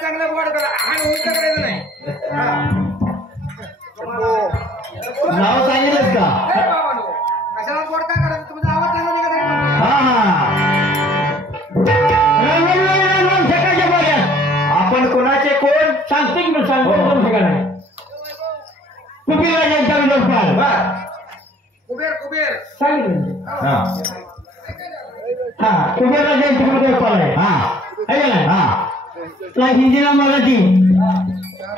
चांगलं गोड करा आणि उलट करायचं नाही नाव सांगितलंच का कशाला गोड काय करायचं तुमचा आवाज चांगला नाही का आपण कोणाचे कोण सांगते की सांगतो कुबेर राजांचा विनोद कुबेर कुबेर सांगितलं हा कुबेर राजांचा विनोद आहे हा हिंदीला मराठी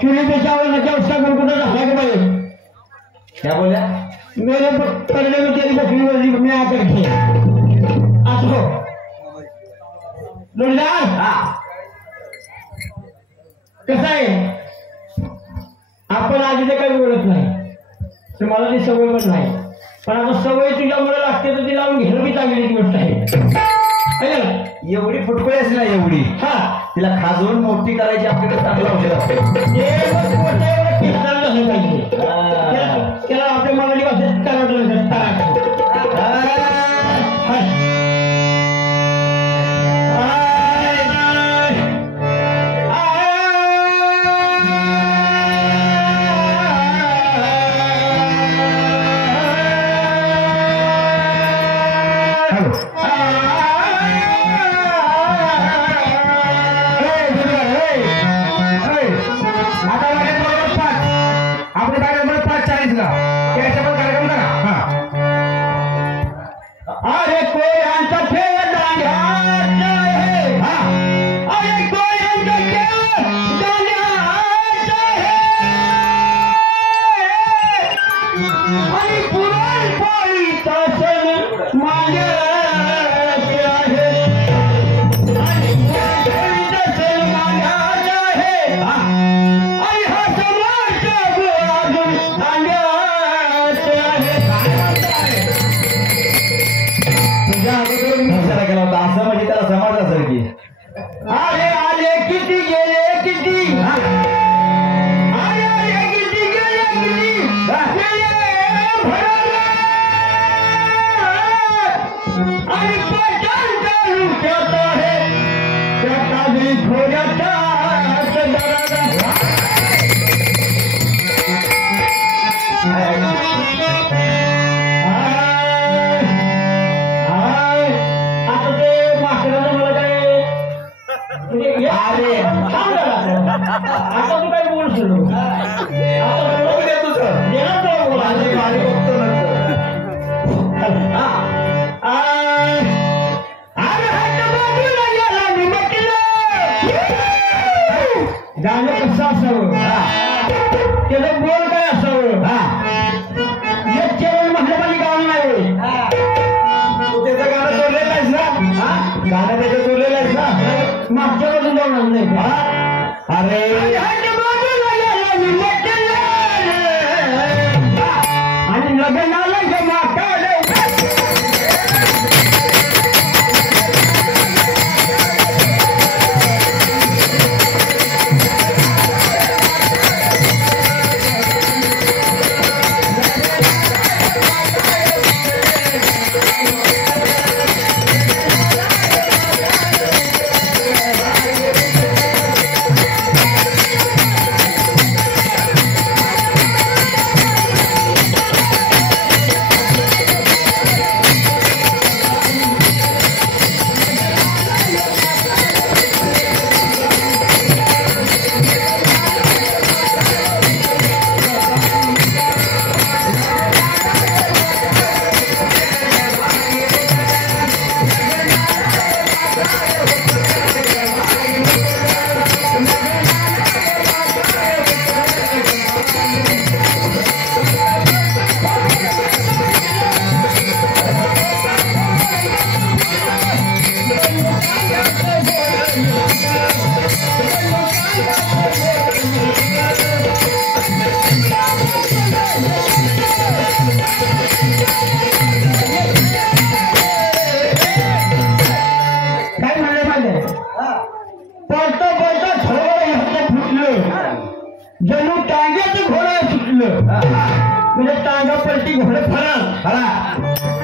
चुनी पेशावर नशा उसका गुरकुटा रखा के भाई क्या बोला मेरे पढ़ने में तेरी बकरी वर्दी में आकर के आसो लोलदार कसं आहे आपण आधी ते काही बोलत नाही तर मला ती सवय पण नाही पण आता सवय तुझ्यामुळे लागते तर ती लावून घेणं बी चांगली गोष्ट आहे एवढी फुटकुळी असेल ना एवढी हा तिला खाजवून मोठी करायची आपल्याकडे चांगलं औषध असते त्याला आपल्या मराठी भाषेत जणू टांग्याचं घोडं सुटलं म्हणजे टांगा पलटी घोडं फरा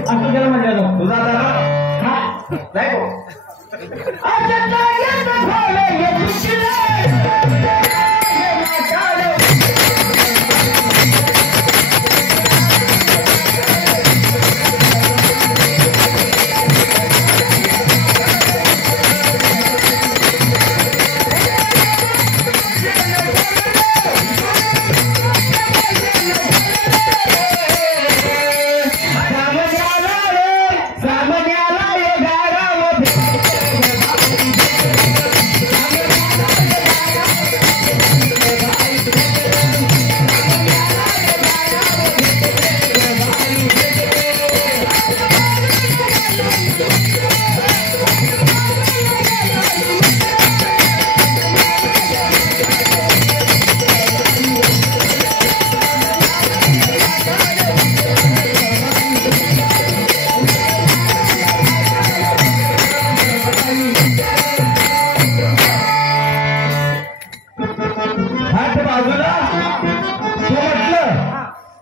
असं त्याला म्हणलं तुझा दादा नाही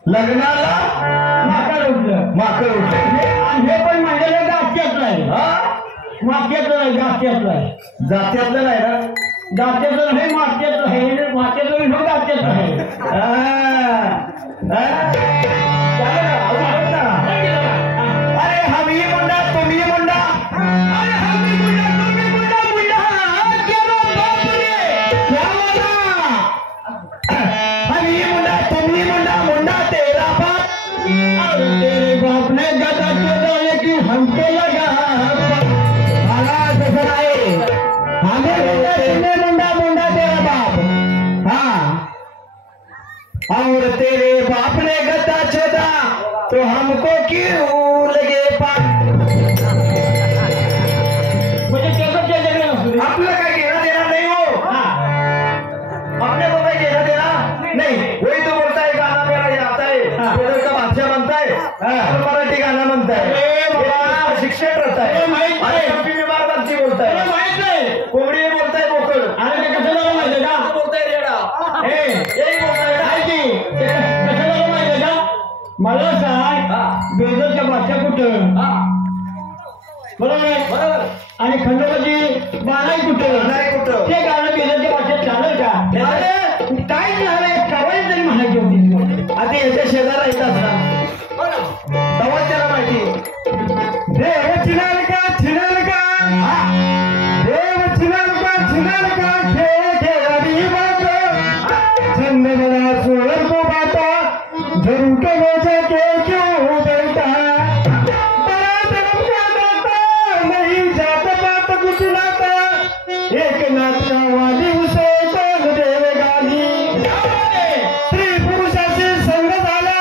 लग्नाला माकड उठलं माकड उठले आणि हे पण म्हणलेलं गाठ्यातलं आहे माक्यातलं नाही गाठ्यातलं आहे जात्यातलं नाही ना गाठ्यातलं नाही माक्यातलं आहे माक्यातलं नाही गाठ्यातलं आहे अरे हम ही मुंडा तुम ही मुंडा अरे हम ही मुंडा तुम ही मुंडा मुंडा केला बाप रे क्या वाला हम ही मुंडा तुम ही मुंडा मुंडा तेरा बाप अरे तेरे बाप ने गदा चोदा लेकिन हमको लगा मला तसं नाही हमें मुंडा मुंडा तेरा बाप हाँ और तेरे बाप ने गद्दा छोड़ा तो हमको क्यों लगे पाप मुझे कैसे जगह आपलं काय घेणं देणार नाही हो अपने को काही घेणं देना नहीं वही तो बोलता है गाना मेरा ये आता है उधर का बादशाह बनता है और मराठी गाना बनता है शिक्षक रहता है अरे एमपी में बार बार जी बोलता है माहित नाही कोंबडी में बोलता है बोकड़ अरे ते कसं झालं माहिती का बोलता है रेडा यही बोलता है ना ऐकी ते कसं झालं माहिती का मला सांग बेदरच्या बादशा कुठं बरोबर आहे बरोबर आणि खंडोबाची बाणाई कुठं नाही कुठं ते गाणं बेदरच्या बादशात चालेल का अरे काय झालंय कवाय तरी म्हणायची होती आता याच्या शेजारा येतात ना तेव्हा त्याला माहिती देव चिनाल का देव चिनाल का खेळ खेळावी बात छंद बना सोहर को बाता जरूर के वजह के क्यों बेटा बड़ा धर्म का नाता नहीं जात पात कुछ नाता एक नाथ का वाली उसे कौन देवे गाली स्त्री पुरुषाशी संग झाला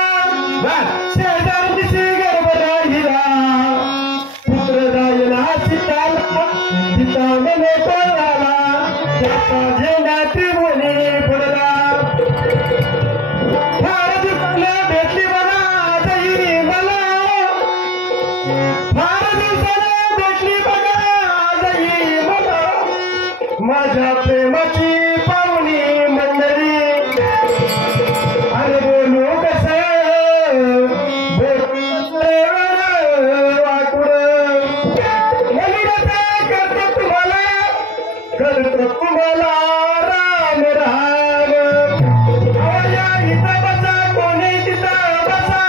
शेजारची गर्भ राहिला पुत्र राहिला सीता मने पळाला त्याचा झेंडा त्रिभुवनी पडला फार दिवसाला भेटली मला आजही मला फार दिवसाला भेटली बघा आजही मला माझ्या प्रेमाची पाहुणी मंडळी अरे बोलू कसं वाकुड करतो तुम्हाला राम राम या इथं बसा कोणी तिथं बसा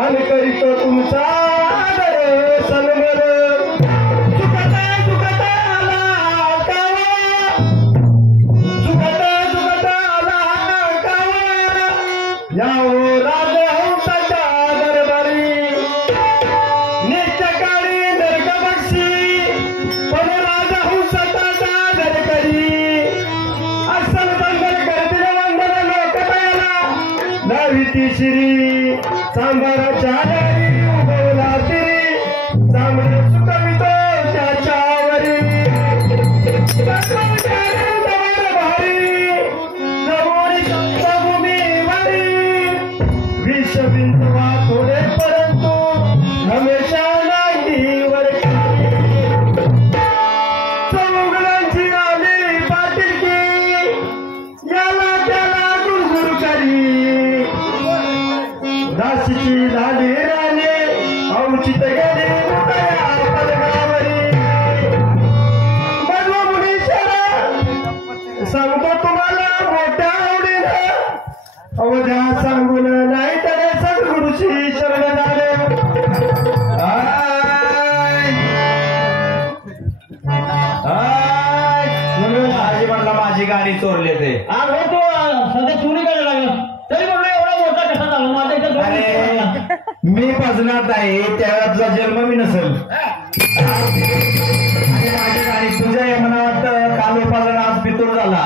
आणि करीतो तुमचा आदर सन्मान सुखता आला कावा सुखता आला कावा यावो राजहंसाच्या दरबारी नित्यकाळी नरक बक्षी पण राजहंसाचा आदर करी असल बंधन करतील वंदन लोक पायाला लाविती श्री सांबाराच्या दारी उगवला तिरी चांगलं सुखवितो त्याच्यावरी भारी जमोरी भूमीवरी विषबिंदवा थोडे परंतु हमेशा नाही वरती चौघडांची आली पाटीलकी याला त्याला गुरगुर करी दासीची लाली राणे औचित गेली मोकळ्या पलंगावरी बदला मुनीश्वरा सांगतो तुम्हाला मोठ्या आवडीनं अवध्या सांगून नाही तर सद्गुरूची शरण झाले आजी म्हणला माझी गाडी चोरले ते अरे तो सध्या चोरी करायला लागला तरी म्हणलं एवढा मोठा कसा झाला माझा इथं अरे मी पजनात आहे त्यावेळेला तुझा जन्म मी नसेल आणि माझी गाडी तुझ्या मनात काल उपासना आज पितूर झाला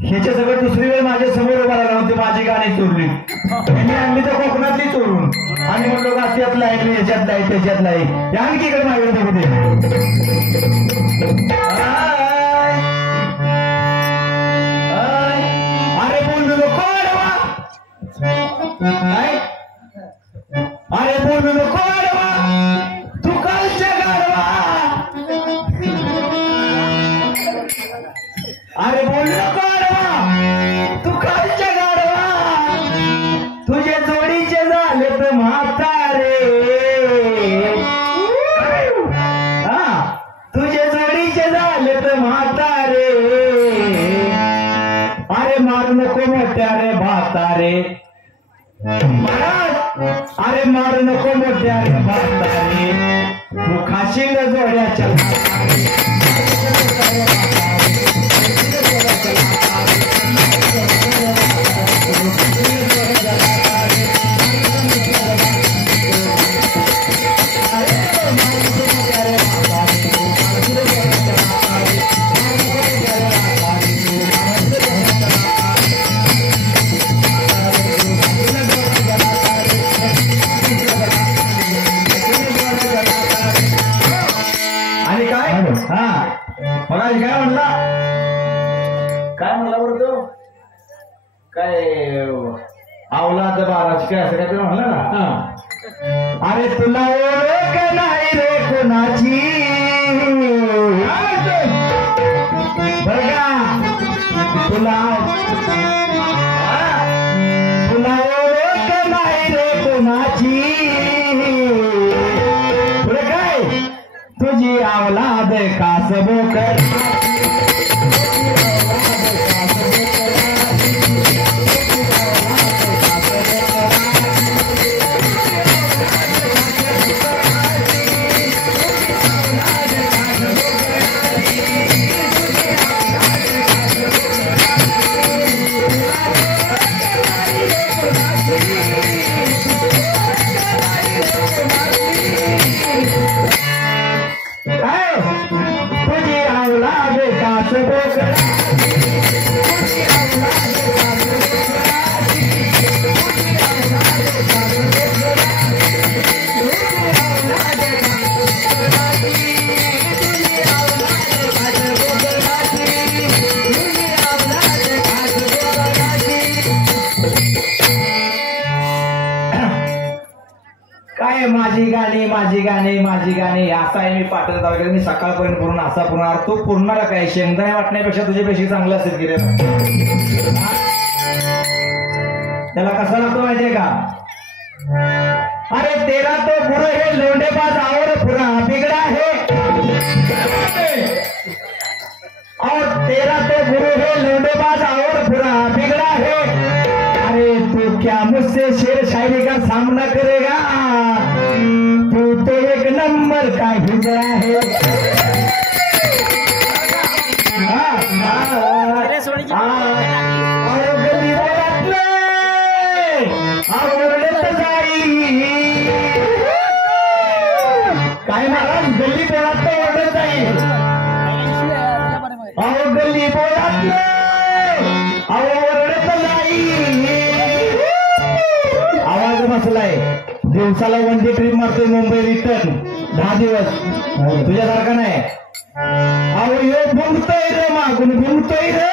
ह्याच्या सगळं दुसरी वेळ माझ्या समोर उभा राहिला होती माझी गाडी चोरली मी आणली तर कोकणातली चोरून आणि म्हणलो का त्यातला आहे याच्यातला आहे त्याच्यातला आहे या आणखी इकडे मागे बघते अरे बोलू नको अडवा अरे बोलू नको अडवा तू कालच्या गाडवा अरे बोलू नको अडवा तू कालच्या गाडवा नको मोठ्या रे भातारे महाराज अरे मारू नको मोठ्या रे भातारे तू खाशील जोड्याच्या काय म्हणला बरं तो काय आवलाद बाराची काय असं काय ते म्हणलं ना अरे तुला ओळख नाही रे कोणाची बरं का तुला ओळख नाही रे कोणाची बरं काय तुझी आवलाद कासबो कर माझी गाणी असा आहे मी पाठवत वगैरे मी सकाळपर्यंत पूर्ण असा पूर्ण तो पूर्ण काय शेंगदाणे वाटण्यापेक्षा तुझ्यापेक्षा चांगलं असेल की रे त्याला कसा लागतो माहितीये का अरे तेरा तो गुरु हे लोंडेबाज और पुरा बिगड़ा है और तेरा तो गुरु है लोंडेबाज और पुरा बिगड़ा है अरे तू क्या मुझसे शेर शायरी का सामना करेगा तू तो एक नंबर का हिजड़ा है काय महाराज गल्ली बोळात तर ओरडत जाईल अहो गल्ली बोळात अहो ओरडत नाही आवाज बसलाय दिवसाला वन डे ट्रिप मारतोय मुंबई रिटर्न 10 दिवस तुझ्यासारखा नाही अहो यो भुंकतोय रे मागून भुंकतोय रे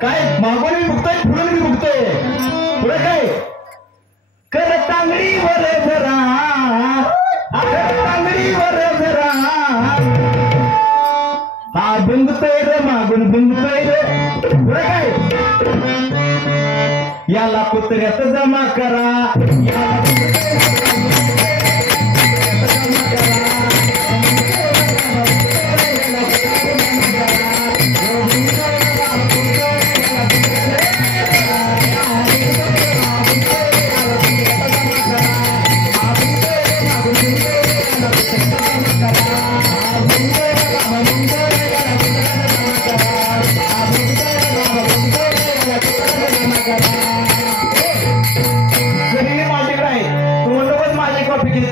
काय मागून मी भुकतोय पुढून मी भुकतोय पुढे काय कर तांगडीवर जरा तांगडीवर जरा हा भुंकतोय रे मागून भुंकतोय रे पुढे काय याला कुत्र्यात जमा करा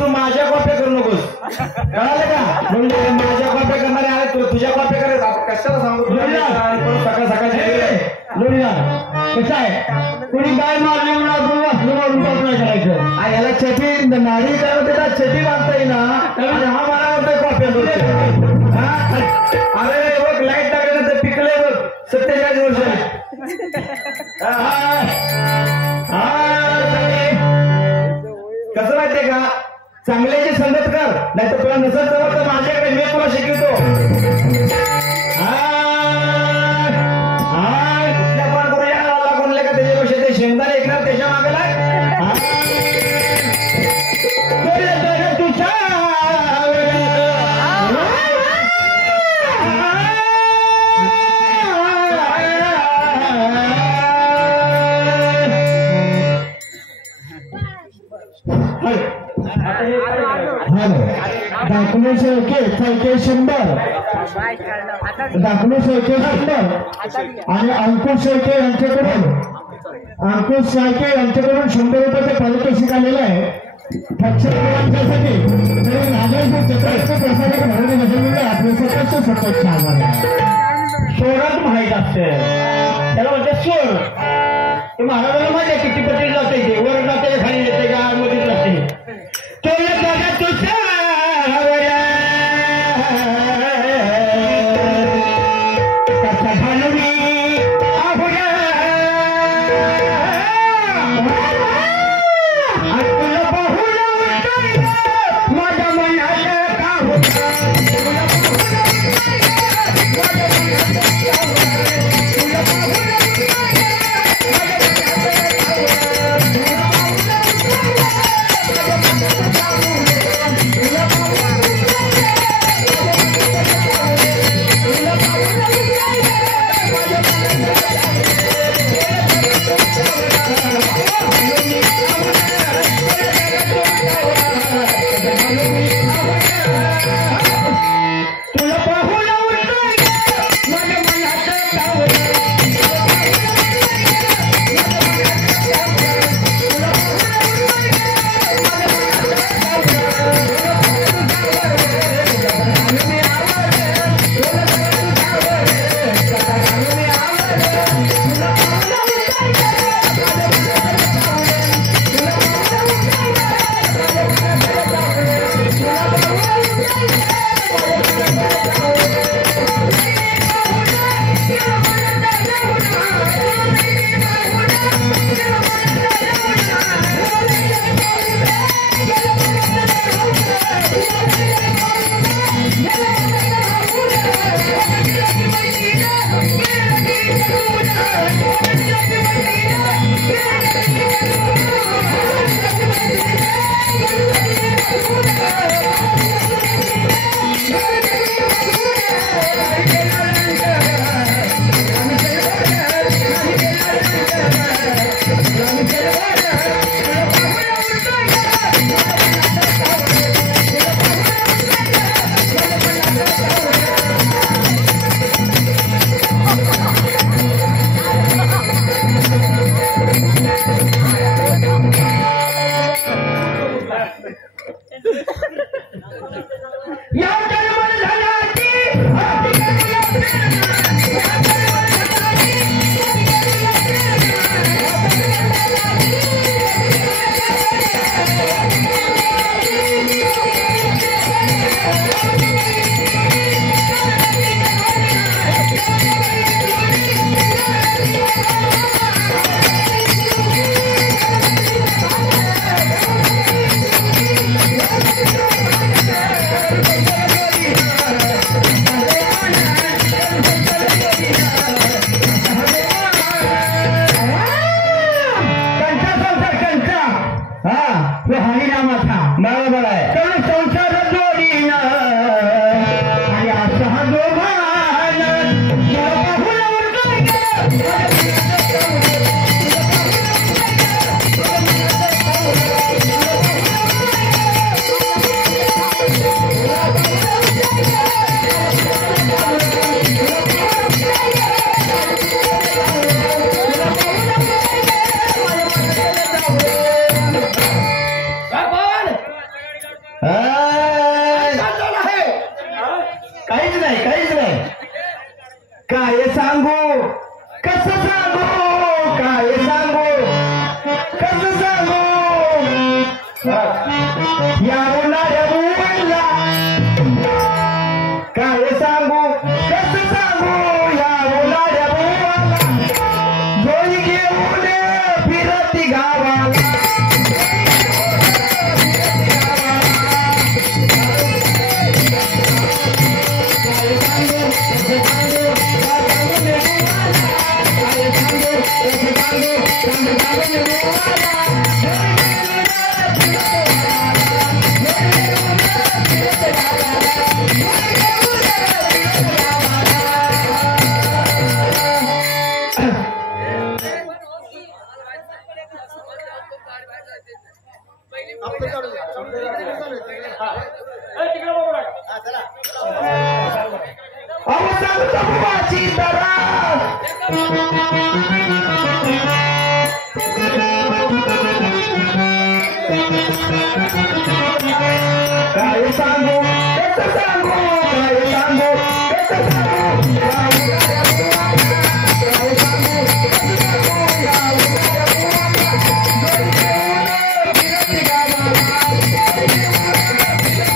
तू माझ्या कॉप्या करू नकोस कळालं का म्हणजे माझ्या कॉप्या करणारे आहे तुझ्या कॉप्या करायचं कशाला सांगू सकाळ सकाळची लोणीला कसं आहे कोणी गाय मारली म्हणून आपण वाचलो मारून काय करायचं याला छटी नाडी काय होते ना छटी बांधता येईल ना हा मला म्हणतोय कॉप्या अरे बघ लाईट टाकल्यानंतर पिकले बघ 47 वर्ष कसं माहितीये का चांगल्याची संगत कर नाही तर तुला नसेल तर माझ्याकडे मी तुला शिकवतो कुठल्या पण करू या कोणले का त्याच्यापेक्षा ते शेंगदाणे ऐकणार त्याच्या मागे लाग दाखवण्याचे सायकल 100 दाखवणे सायकल 100 आणि अंकुश सायकल यांच्याकडून 100 रुपयाचं पारितोषिक आलेलं आहे. पक्षासाठी प्रसारक म्हणून आपले स्वतःच शुभेच्छा. सोडाच माहीत असते त्याला म्हणते सोड. ते महाराजांना माहिती आहे किती पत्री जाते ते वर जाते खाली येते का आतमध्ये जाते. बरोबर आहे. संसार जोडीन आणि असा काहीच नाही. काय सांगू कसं सांगू काय सांगू कसं सांगू या उन्हाळ्या मुला काय सांगू कसं सांगू या उन्हाळ्या मुला जोई घेऊन फिरती गावाला. काय सांगू कसं सांगू काय सांगू कसं सांगू या उद्या बुवाला. काय सांगू कसं सांगू या उद्या बुवाला. घरी येऊन फिरती गावाला. घरी येऊन फिरती गावाला. कसं सांगू या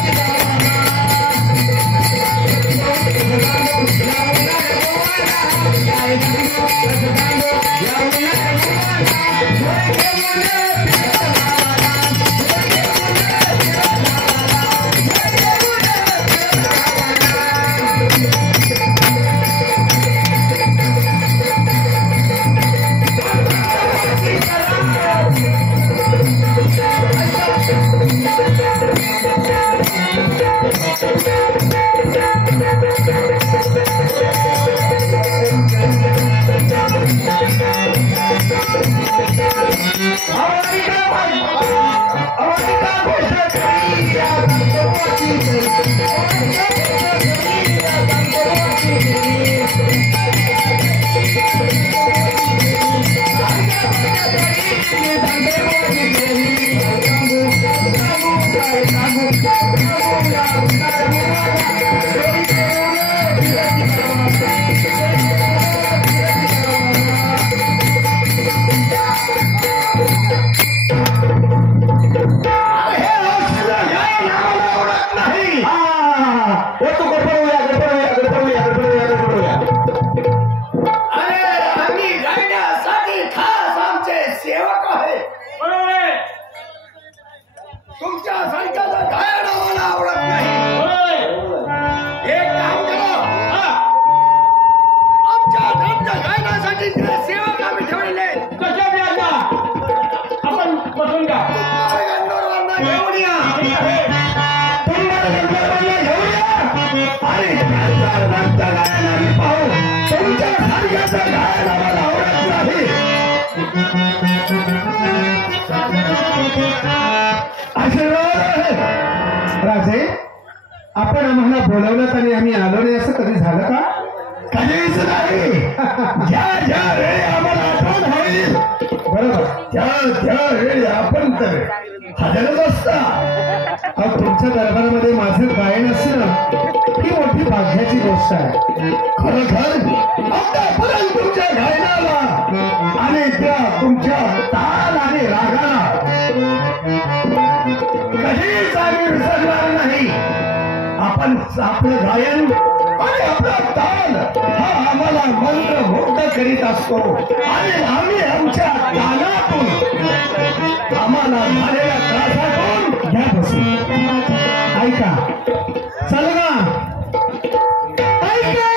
उद्या बुवाला. काय सांगू कसं सांगू या उद्या बुवाला. घरी येऊन फिरती गावाला. राजे आपण आम्हाला बोलवलं आणि आम्ही आलो नाही असं कधी झालं का? कधीच नाही. ज्या ज्या वेळी आम्हाला आठवण होईल बरोबर त्या वेळी आपण तर हजरच असता. तुमच्या दरबारामध्ये माझं गायन असणं ही मोठी भाग्याची गोष्ट आहे. खरोखर आतापर्यंत तुमच्या गायनाला आणि त्या तुमच्या ताल आणि रागाला कधीच आम्ही विसरणार नाही. आपण आपलं गायन आणि आपला ताल हा आम्हाला मंत्रमुग्ध करीत असतो आणि आम्ही आमच्या तालातून आम्हाला झालेल्या त्रासातून घ्या बसून ऐका चल ना ऐका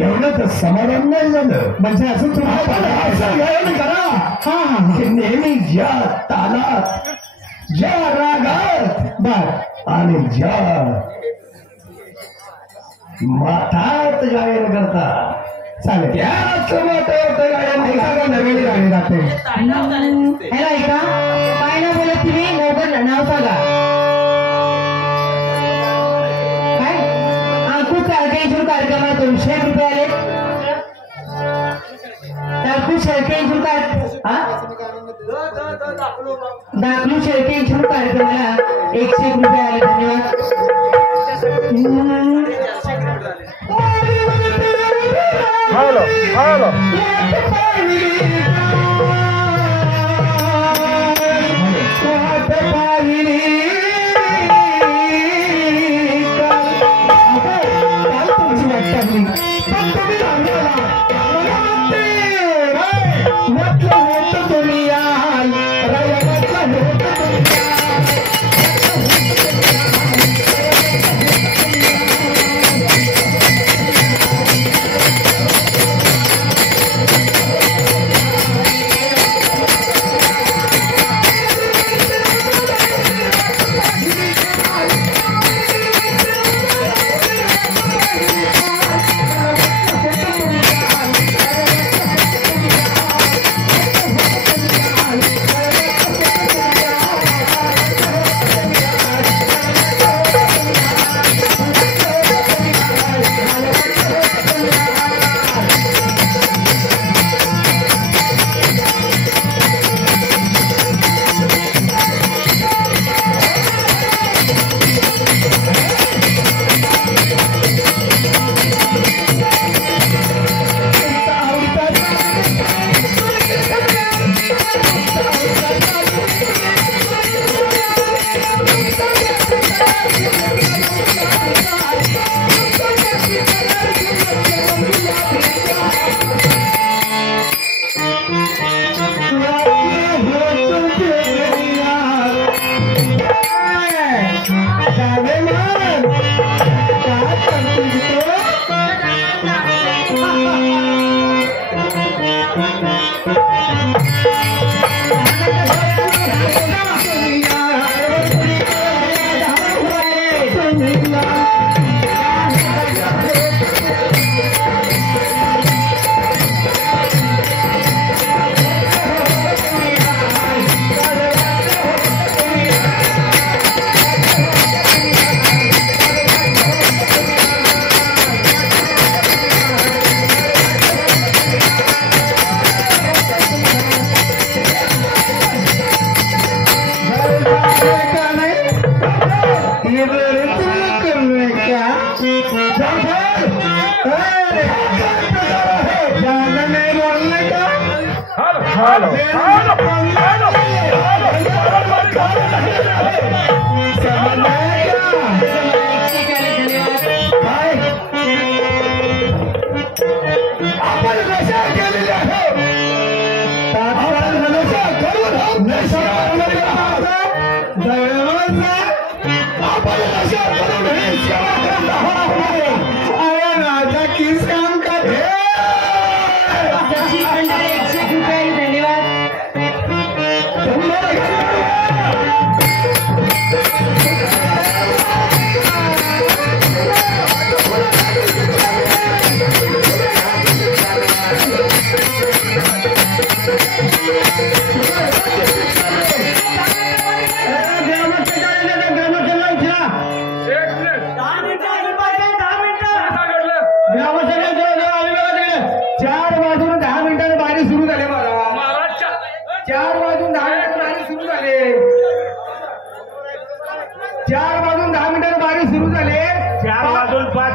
एवढंच समाधान नाही झालं म्हणजे असं तुम्हाला करा हा नेहमी ज्या तालात ज्या रागात बर आणि ज्या माथात गायन करता चालेल त्याच माथ्यावर गायन ऐका नवीन गाणी जाते ह्याला ऐका काय ना बोलत तुम्ही मोबाईल नाव सांगा काय अंकुश सारखे कार्यक्रमात 100 रुपये आले अंकुश सारखे दाखलू शेळके इच्छुक कार्यक्रमाला 100 रुपये आले धन्यवाद हॅलो हॅलो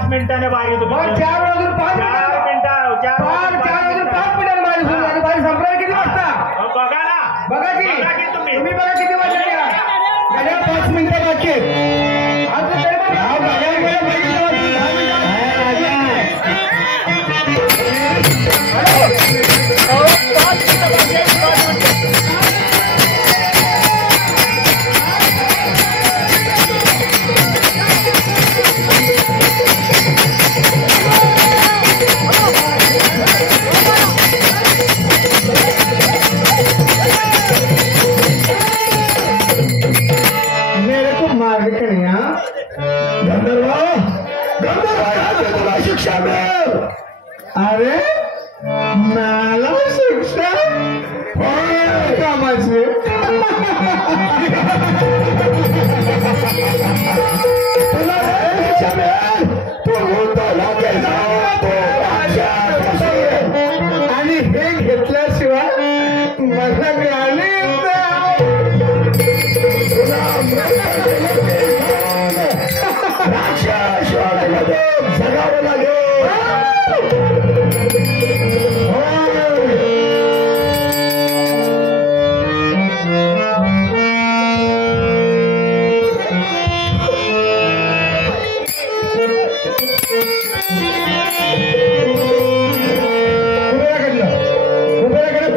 मिनिटाने बारी होतो. 4 वाजून 5 मिनिटांनी बारी सुरू झाली. बारी संपल्याला किती वाजता? बघा ना, बघा की तुम्ही बघा किती वाजता द्या. 5 मिनिटं बाकी आहेत. आज तरी पण हा बघायला गेलं पाहिजे वाजून 10 शिक्षा मिळेल. अरे मला शिक्षा कामाची तुला शिक्षा मिळेल. आणि हे घेतल्याशिवाय मला गाणी जगावं लागेल.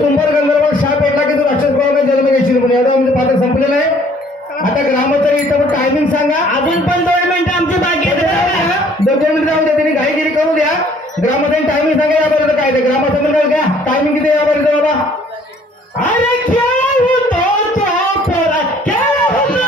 तुंबर गंधर्व शाप पेटला की तू राक्षस भावाने जन्म घेशील म्हणून एवढं आमचं पात्र संपलेलं आहे. आता ग्रामोत्सव इथं टायमिंग सांगा. अजून पण 2 मिनिटं आमची बाकी आहेत. 2 मिनिटं जाऊ द्या. त्यांनी घाईगिरी करू द्या. ग्रामोत्सव टायमिंग सांगा. यापर्यंत काय ते ग्रामोत्सव घ्या. टायमिंग किती यापर्यंत बाबा? अरे क्या होतो तो पोरा, क्या होतो.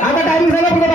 आता टायमिंग झाला कुठं